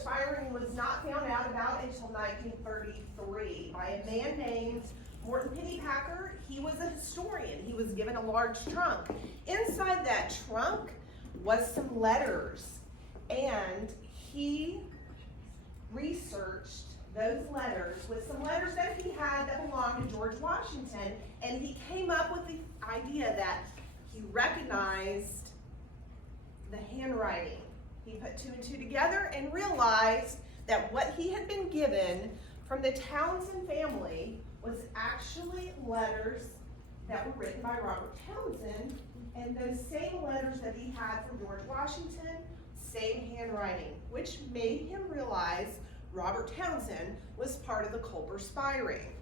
Spy Ring was not found out about until 1933 by a man named Morton Pennypacker. He was a historian. He was given a large trunk. Inside that trunk was some letters, and he researched those letters with some letters that he had that belonged to George Washington, and he came up with the idea that he recognized the handwriting. He put two and two together and realized that what he had been given from the Townsend family was actually letters that were written by Robert Townsend, and those same letters that he had from George Washington, same handwriting, which made him realize Robert Townsend was part of the Culper Spy Ring.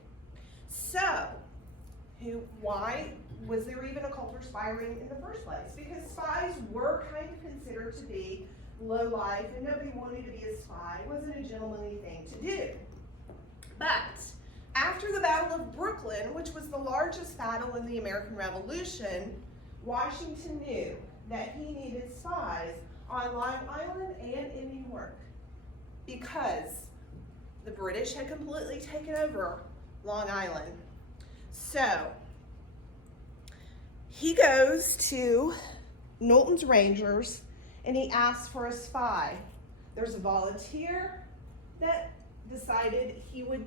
So, why was there even a Culper Spy Ring in the first place? Because spies were kind of considered to be low life, and nobody wanted to be a spy. It wasn't a gentlemanly thing to do. But after the Battle of Brooklyn, which was the largest battle in the American Revolution, Washington knew that he needed spies on Long Island and in New York because the British had completely taken over Long Island. So he goes to Knowlton's Rangers and he asks for a spy. There's a volunteer that decided he would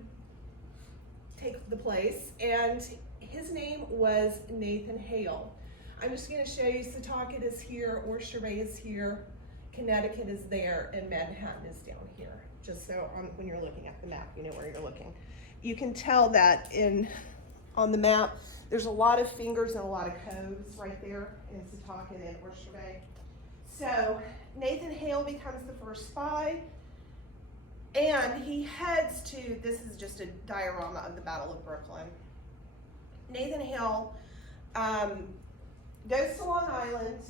take the place, and his name was Nathan Hale. I'm just going to show you Setauket is here, Oyster Bay is here, Connecticut is there, and Manhattan is down here. Just so when you're looking at the map, you know where you're looking. You can tell that on the map, there's a lot of fingers and a lot of coves right there in Setauket and Oyster Bay. So Nathan Hale becomes the first spy, and he heads to, this is just a diorama of the Battle of Brooklyn. Nathan Hale goes to Long Island,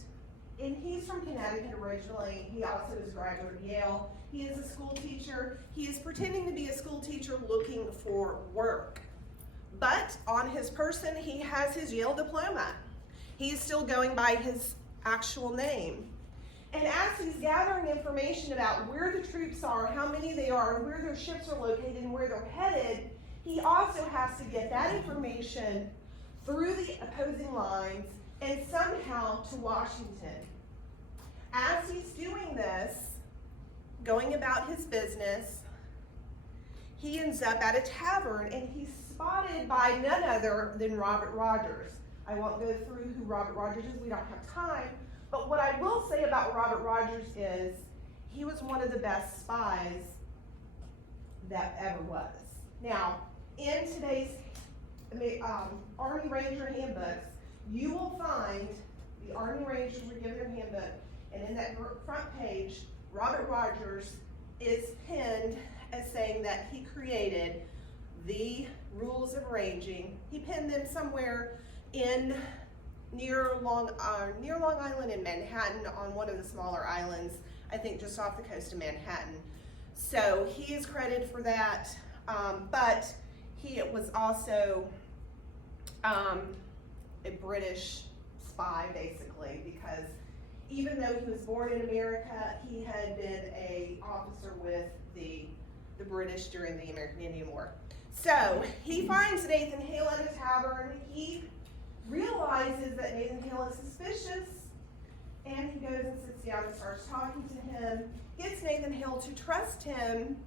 and he's from Connecticut originally. He also is a graduate of Yale. He is a school teacher. He is pretending to be a school teacher looking for work. But on his person, he has his Yale diploma. He is still going by his actual name. And as he's gathering information about where the troops are, how many they are, where their ships are located, and where they're headed, he also has to get that information through the opposing lines and somehow to Washington. As he's doing this, going about his business, he ends up at a tavern and he's spotted by none other than Robert Rogers. I won't go through who Robert Rogers is, we don't have time, but what I will say about Robert Rogers is he was one of the best spies that ever was. Now, in today's Army Ranger handbooks, you will find the Army Rangers were given their handbook, and in that front page, Robert Rogers is pinned as saying that he created the rules of ranging. He pinned them somewhere near Long Island in Manhattan on one of the smaller islands, I think just off the coast of Manhattan. So he is credited for that, but he was also a British spy, basically, because even though he was born in America, he had been an officer with the British during the American Indian War. So he finds Nathan Hale at a tavern. He realizes that Nathan Hale is suspicious, and he goes and sits down and starts talking to him, gets Nathan Hale to trust him,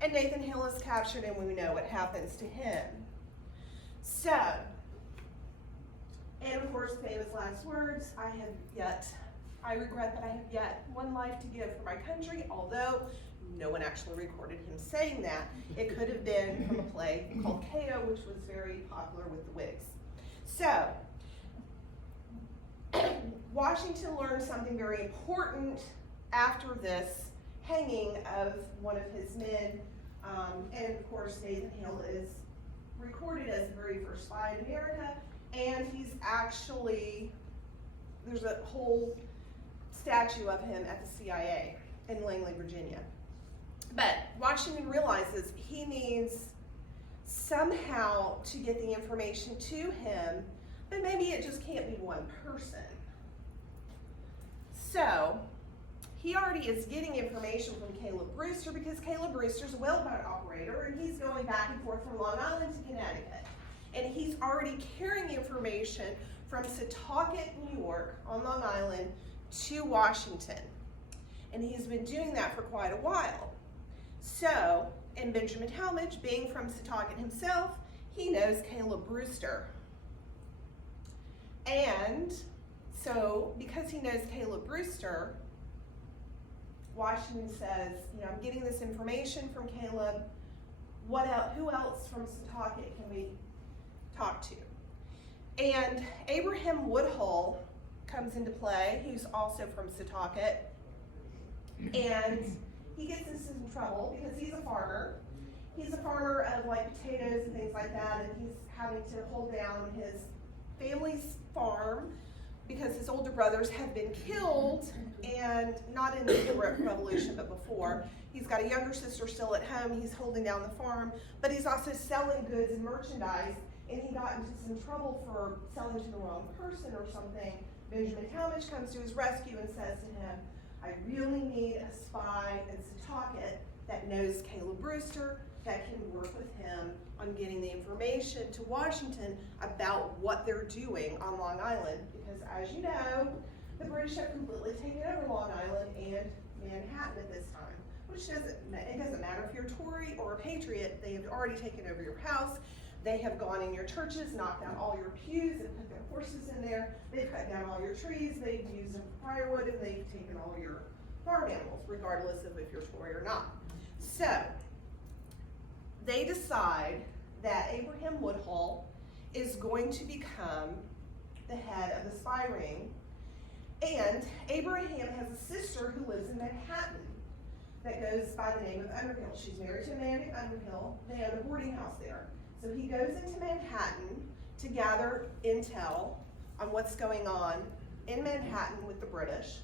and Nathan Hale is captured, and we know what happens to him. So, and of course, famous last words, I regret that I have yet one life to give for my country, although no one actually recorded him saying that. It could have been from a play called K.O., which was very popular with the Whigs. So, Washington learned something very important after this hanging of one of his men, and of course Nathan Hale is recorded as the very first spy in America, and he's actually, there's a whole statue of him at the CIA in Langley, Virginia. But Washington realizes he needs somehow to get the information to him, but maybe it just can't be one person. So he already is getting information from Caleb Brewster because Caleb Brewster's a whaleboat operator, and he's going back and forth from Long Island to Connecticut. And he's already carrying information from Setauket, New York, on Long Island, to Washington. And he's been doing that for quite a while. So, and Benjamin Talmadge, being from Setauket himself, he knows Caleb Brewster. And so, because he knows Caleb Brewster, Washington says, I'm getting this information from Caleb. What else? Who else from Setauket can we talk to? And Abraham Woodhull comes into play. He's also from Setauket. And he gets into some trouble because he's a farmer. He's a farmer of like potatoes and things like that, and he's having to hold down his family's farm because his older brothers have been killed, and not in the revolution, but before. He's got a younger sister still at home. He's holding down the farm, but he's also selling goods and merchandise, and he got into some trouble for selling to the wrong person or something. Benjamin Talmadge comes to his rescue and says to him, I really need a spy in Setauket that knows Caleb Brewster, that can work with him on getting the information to Washington about what they're doing on Long Island. Because as you know, the British have completely taken over Long Island and Manhattan at this time. Which doesn't matter if you're a Tory or a Patriot, they have already taken over your house. They have gone in your churches, knocked down all your pews and put their horses in there. They've cut down all your trees, they've used them for firewood, and they've taken all your farm animals, regardless of if you're Tory or not. So, they decide that Abraham Woodhull is going to become the head of the spy ring. And Abraham has a sister who lives in Manhattan that goes by the name of Underhill. She's married to a man named Underhill. They own a boarding house there. So he goes into Manhattan to gather intel on what's going on in Manhattan with the British,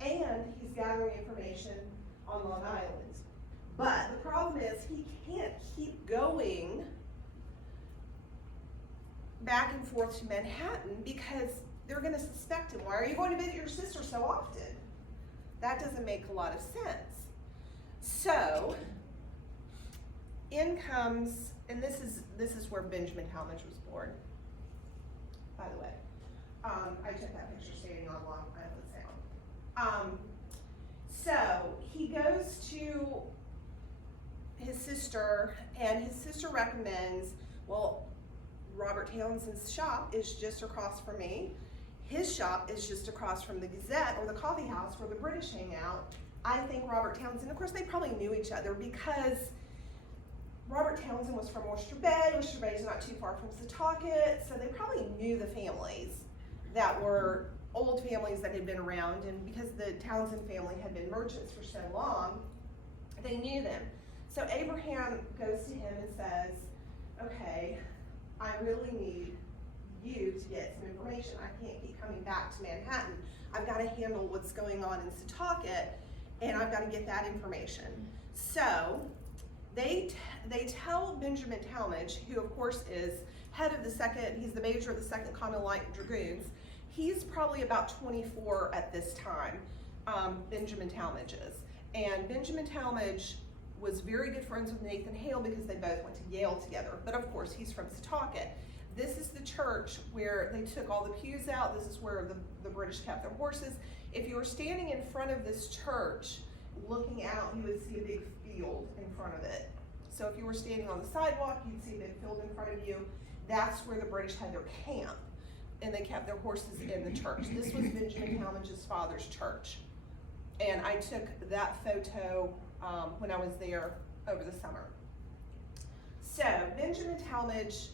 and he's gathering information on Long Island. But the problem is he can't keep going back and forth to Manhattan because they're going to suspect him. Why are you going to visit your sister so often? That doesn't make a lot of sense. So, in comes, and this is where Benjamin Talmadge was born, by the way. I took that picture standing on Long Island Sound. So he goes to his sister, and his sister recommends, well, Robert Townsend's shop is just across from me. His shop is just across from the Gazette, or the coffee house where the British hang out. I think Robert Townsend, of course, they probably knew each other because Robert Townsend was from Oyster Bay. Oyster Bay is not too far from Setauket, so they probably knew the families that were old families that had been around, and because the Townsend family had been merchants for so long, they knew them. So Abraham goes to him and says, okay, I really need you to get some information. I can't keep coming back to Manhattan. I've got to handle what's going on in Setauket, and I've got to get that information. So they tell Benjamin Talmadge, who of course is head of the second, he's the major of the 2nd Continental Light Dragoons. He's probably about 24 at this time, Benjamin Talmadge is. And Benjamin Talmadge was very good friends with Nathan Hale because they both went to Yale together. But of course, he's from Setauket. This is the church where they took all the pews out. This is where the British kept their horses. If you were standing in front of this church, looking out, you would see a big field in front of it. So if you were standing on the sidewalk, you'd see a big field in front of you. That's where the British had their camp, and they kept their horses in the church. This was Benjamin Talmadge's father's church. And I took that photo when I was there over the summer. So Benjamin Talmadge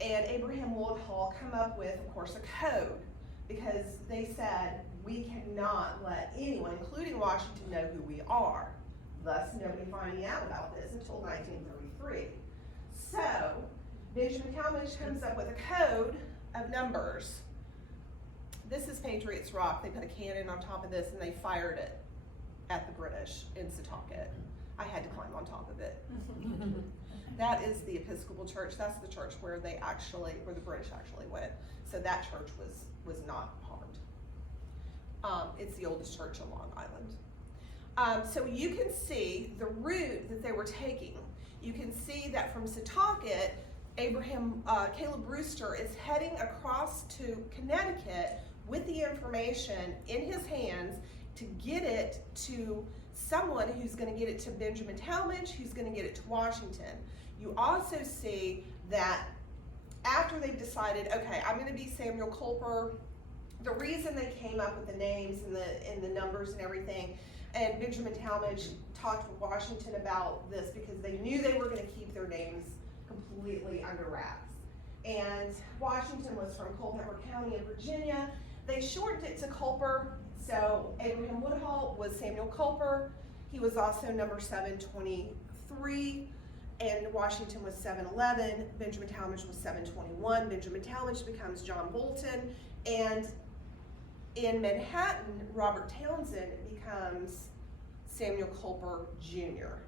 and Abraham Woodhull come up with, of course, a code, because they said, we cannot let anyone, including Washington, know who we are. Thus, nobody finding out about this until 1933. So, Benjamin Talmadge comes up with a code of numbers. This is Patriots Rock. They put a cannon on top of this and they fired it at the British in Setauket. I had to climb on top of it. That is the Episcopal Church. That's the church where the British actually went. So that church was not harmed. It's the oldest church on Long Island. So you can see the route that they were taking. You can see that from Setauket, Caleb Brewster is heading across to Connecticut with the information in his hands to get it to someone who's going to get it to Benjamin Talmadge, who's going to get it to Washington. You also see that after they've decided, okay, I'm going to be Samuel Culper, the reason they came up with the names and the numbers and everything, and Benjamin Talmadge talked with Washington about this because they knew they were going to keep their names completely under wraps. And Washington was from Culpeper County in Virginia. They shortened it to Culper, so Abraham Woodhull was Samuel Culper. He was also number 723, and Washington was 711. Benjamin Talmadge was 721. Benjamin Talmadge becomes John Bolton, and in Manhattan, Robert Townsend becomes Samuel Culper Jr.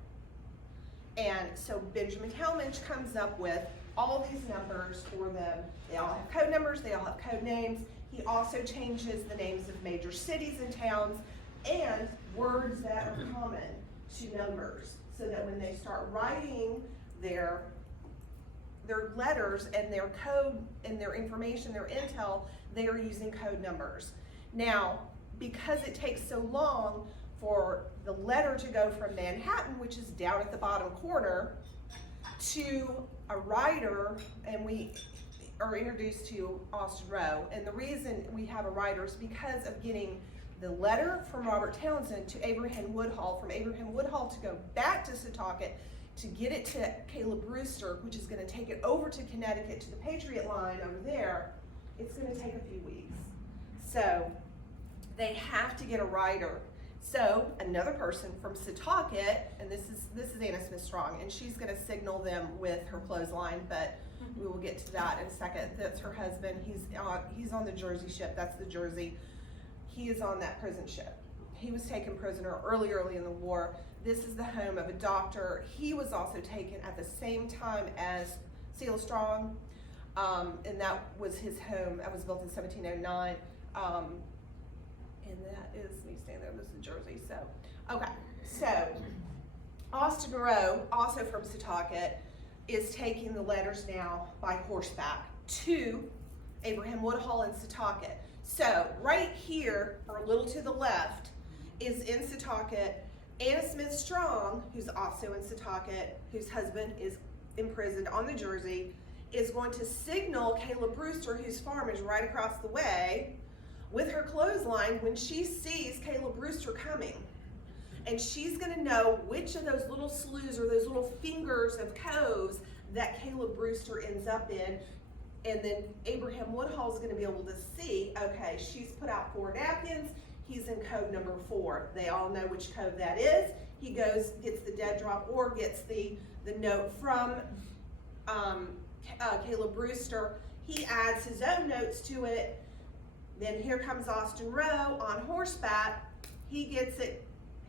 And so Benjamin Talmadge comes up with all these numbers for them. They all have code numbers, they all have code names. He also changes the names of major cities and towns and words that are common to numbers, so that when they start writing their letters and their code and their information, their intel, they are using code numbers. Now, because it takes so long for the letter to go from Manhattan, which is down at the bottom corner, to a writer, and we are introduced to Austin Rowe. And the reason we have a writer is because of getting the letter from Robert Townsend to Abraham Woodhull, from Abraham Woodhull to go back to Setauket, to get it to Caleb Brewster, which is going to take it over to Connecticut to the Patriot line over there. It's going to take a few weeks. So they have to get a writer. So another person from Setauket, and this is Anna Smith Strong, and she's going to signal them with her clothesline, but we will get to that in a second. That's her husband. He's on the Jersey ship. That's the Jersey. He is on that prison ship. He was taken prisoner early in the war. This is the home of a doctor. He was also taken at the same time as Silas Strong, and that was his home. That was built in 1709. And that is me standing there. This is Jersey. So, okay. So, Austin Rowe, also from Setauket, is taking the letters now by horseback to Abraham Woodhull in Setauket. So, right here, or a little to the left, is in Setauket, Anna Smith Strong, who's also in Setauket, whose husband is imprisoned on the Jersey, is going to signal Caleb Brewster, whose farm is right across the way, with her clothesline when she sees Caleb Brewster coming. And she's going to know which of those little sloughs or those little fingers of coves that Caleb Brewster ends up in. And then Abraham Woodhull is going to be able to see, okay, she's put out 4 napkins. He's in code number 4. They all know which code that is. He goes, gets the dead drop, or gets the note from Caleb Brewster. He adds his own notes to it. Then here comes Austin Rowe on horseback. He gets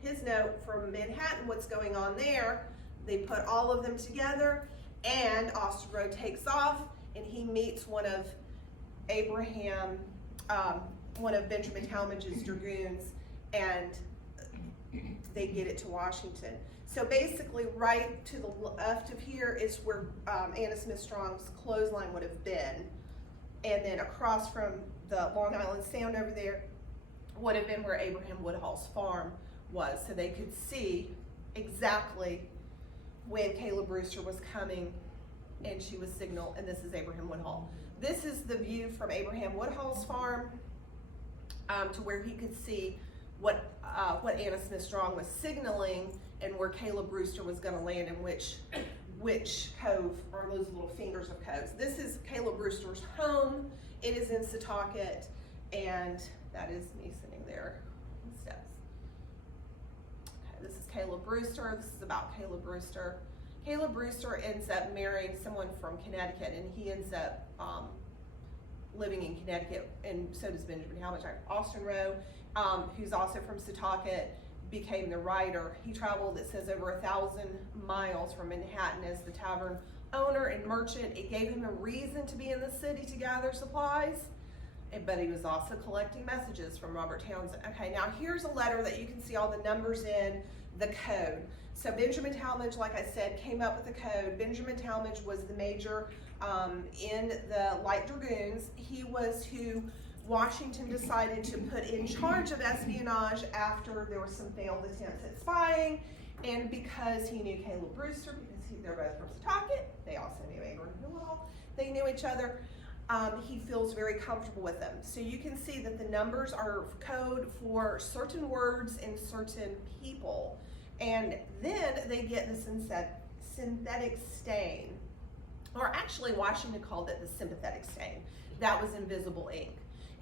his note from Manhattan, what's going on there. They put all of them together, and Austin Rowe takes off, and he meets one of Benjamin Talmadge's dragoons, and they get it to Washington. So basically, right to the left of here is where Anna Smith Strong's clothesline would have been, and then across from the Long Island Sound over there would have been where Abraham Woodhull's farm was, so they could see exactly when Caleb Brewster was coming, and she was signaled, and this is Abraham Woodhull. This is the view from Abraham Woodhull's farm to where he could see what Anna Smith Strong was signaling and where Caleb Brewster was going to land in which cove, or those little fingers of coves. This is Caleb Brewster's home. It is in Setauket, and that is me sitting there on the steps. Okay, this is Caleb Brewster. This is about Caleb Brewster. Caleb Brewster ends up marrying someone from Connecticut, and he ends up living in Connecticut, and so does Benjamin Talmadge. Austin Rowe, who's also from Setauket, became the writer. He traveled, it says, over 1,000 miles from Manhattan as the tavern owner and merchant. It gave him a reason to be in the city to gather supplies, but he was also collecting messages from Robert Townsend. Okay, now here's a letter that you can see all the numbers in, the code. So Benjamin Talmadge, like I said, came up with the code. Benjamin Talmadge was the major in the Light Dragoons. He was who Washington decided to put in charge of espionage after there were some failed attempts at spying, and because he knew Caleb Brewster, because they're both from Setauket, they also knew Abraham Woodhull, they knew each other. He feels very comfortable with them. So you can see that the numbers are code for certain words and certain people. And then they get the synthetic stain, or actually Washington called it the sympathetic stain. That was invisible ink.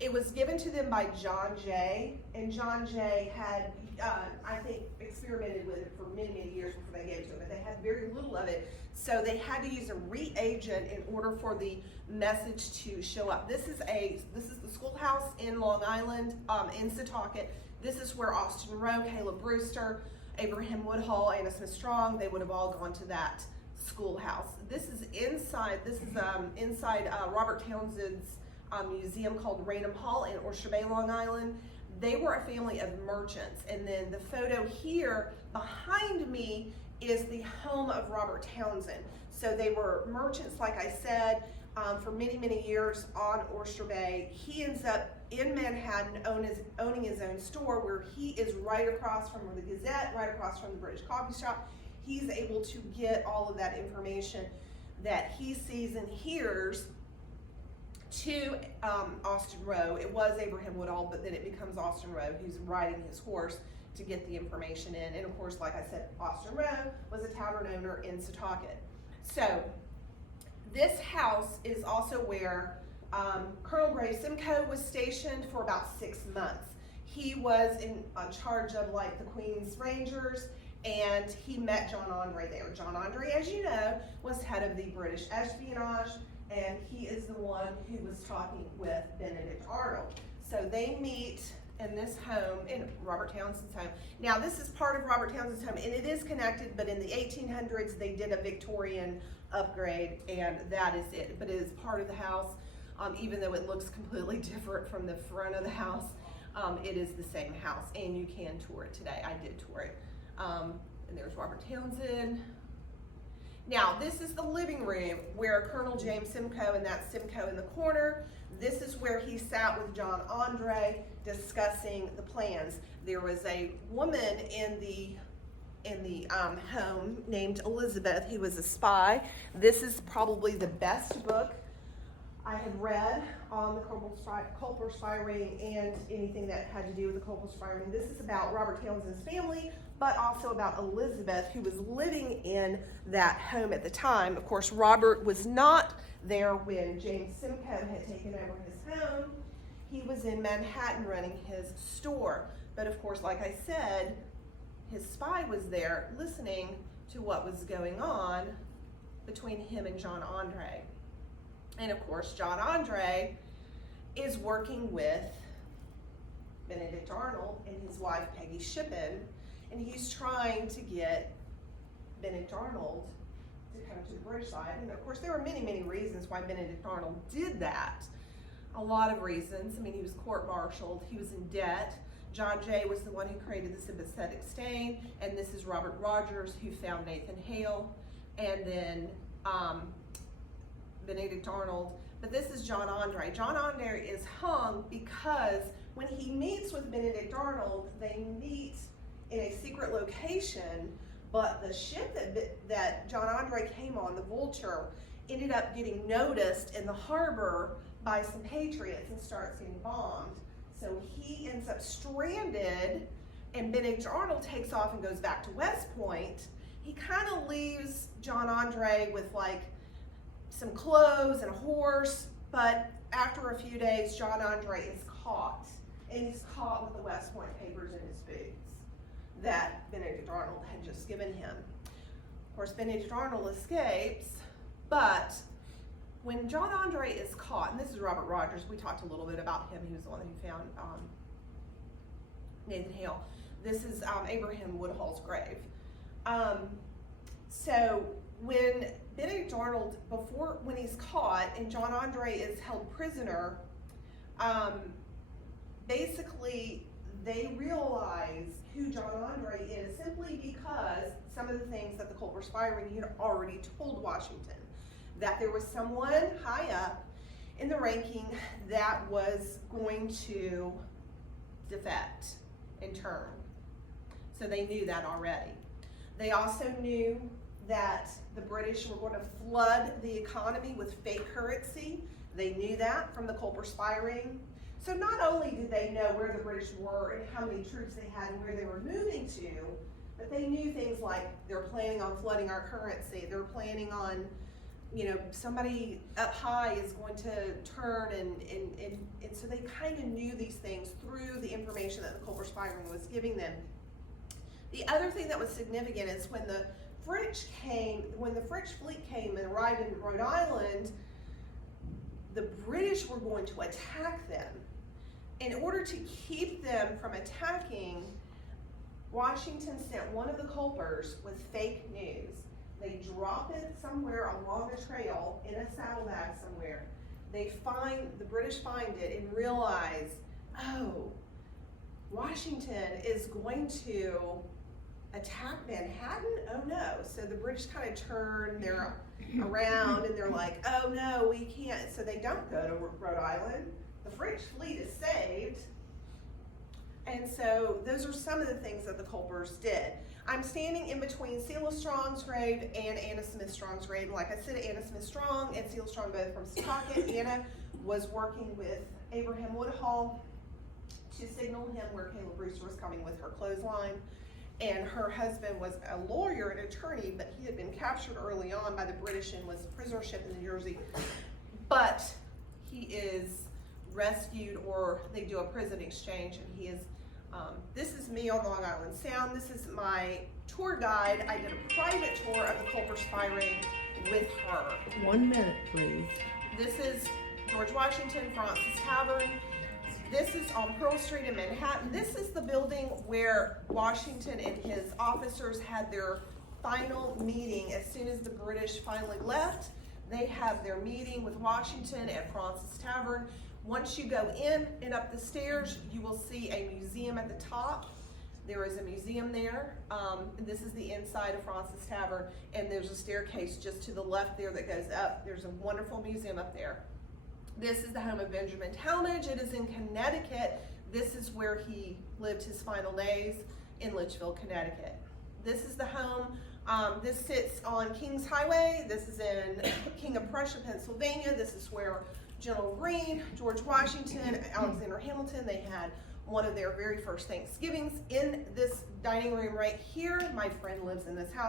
It was given to them by John Jay, and John Jay had, I think, experimented with it for many, many years before they gave it to him, but they had very little of it, so they had to use a reagent in order for the message to show up. This is the schoolhouse in Long Island, in Setauket. This is where Austin Rowe, Caleb Brewster, Abraham Woodhull, Anna Smith Strong, they would have all gone to that schoolhouse. This is inside Robert Townsend's museum called Raynham Hall in Oyster Bay, Long Island. They were a family of merchants, and then the photo here behind me is the home of Robert Townsend. So they were merchants, like I said, for many, many years on Oyster Bay. He ends up in Manhattan owning his own store, where he is right across from the Gazette, right across from the British coffee shop. He's able to get all of that information that he sees and hears to Austin Rowe. It was Abraham Woodhull, but then it becomes Austin Rowe who's riding his horse to get the information in. And of course, like I said, Austin Rowe was a tavern owner in Setauket. So this house is also where Colonel Gray Simcoe was stationed for about 6 months. He was in charge of like the Queen's Rangers, and he met John Andre there. John Andre, as you know, was head of the British espionage, and he is the one who was talking with Benedict Arnold. So they meet in this home, in Robert Townsend's home. Now this is part of Robert Townsend's home, and it is connected, but in the 1800s they did a Victorian upgrade, and that is it. But it is part of the house, even though it looks completely different from the front of the house. It is the same house, and you can tour it today. I did tour it. And there's Robert Townsend. Now, this is the living room where Colonel James Simcoe, and that's Simcoe in the corner. This is where he sat with John Andre discussing the plans. There was a woman in the home named Elizabeth, who was a spy. This is probably the best book I had read on the Culper Spy Ring and anything that had to do with the Culper Spy Ring. This is about Robert Townsend's family, but also about Elizabeth, who was living in that home at the time. Of course, Robert was not there when James Simcoe had taken over his home. He was in Manhattan running his store. But of course, like I said, his spy was there listening to what was going on between him and John Andre. And of course, John Andre is working with Benedict Arnold and his wife Peggy Shippen, and he's trying to get Benedict Arnold to come to the British side. And of course, there were many, many reasons why Benedict Arnold did that. A lot of reasons. I mean, he was court-martialed, he was in debt. John Jay was the one who created the sympathetic stain, and this is Robert Rogers, who found Nathan Hale, and then Benedict Arnold. But this is John Andre. John Andre is hung because when he meets with Benedict Arnold, they meet in a secret location, but the ship that John Andre came on, the Vulture, ended up getting noticed in the harbor by some patriots and starts getting bombed. So he ends up stranded, and Benedict Arnold takes off and goes back to West Point. He kind of leaves John Andre with like some clothes and a horse, but after a few days, John Andre is caught, and he's caught with the West Point papers in his boots that Benedict Arnold had just given him. Of course, Benedict Arnold escapes, but when John Andre is caught, and this is Robert Rogers, we talked a little bit about him, he was the one who found Nathan Hale. This is Abraham Woodhull's grave. So when Benedict Arnold, when he's caught and John Andre is held prisoner, Basically, they realize who John Andre is simply because some of the things that the Culper Spy Ring had already told Washington, that there was someone high up in the ranking that was going to defect and turn. So they knew that already. They also knew that the British were going to flood the economy with fake currency. They knew that from the Culper Spy Ring. So not only did they know where the British were and how many troops they had and where they were moving to, but they knew things like they're planning on flooding our currency. They're planning on, somebody up high is going to turn, and so they kind of knew these things through the information that the Culper Spy Ring was giving them. The other thing that was significant is when the French fleet came and arrived in Rhode Island, the British were going to attack them. In order to keep them from attacking, Washington sent one of the Culpers with fake news. They drop it somewhere along the trail in a saddlebag somewhere. The British find it and realize, oh, Washington is going to attack Manhattan? Oh no. So the British kind of turn around and they're like, oh no, we can't. So they don't go to Rhode Island. The French fleet is saved. And so those are some of the things that the Culpers did. I'm standing in between Selah Strong's grave and Anna Smith Strong's grave. And like I said, Anna Smith Strong and Selah Strong both from Setauket. Anna was working with Abraham Woodhull to signal him where Caleb Brewster was coming with her clothesline. And her husband was a lawyer and attorney, but he had been captured early on by the British and was prisoner shipped in New Jersey. But he is rescued, or they do a prison exchange, and he is, this is me on Long Island Sound. This is my tour guide. I did a private tour of the Culper Spy Ring with her. 1 minute, please. This is George Washington, Francis Tavern. This is on Pearl Street in Manhattan. This is the building where Washington and his officers had their final meeting. As soon as the British finally left, they have their meeting with Washington at Francis Tavern. Once you go in and up the stairs, you will see a museum at the top. There is a museum there. This is the inside of Francis Tavern, and there's a staircase just to the left there that goes up. There's a wonderful museum up there. This is the home of Benjamin Talmadge. It is in Connecticut. This is where he lived his final days, in Litchfield, Connecticut. This is the home. This sits on Kings Highway. This is in King of Prussia, Pennsylvania. This is where General Greene, George Washington, Alexander Hamilton, they had one of their very first Thanksgivings in this dining room right here. My friend lives in this house.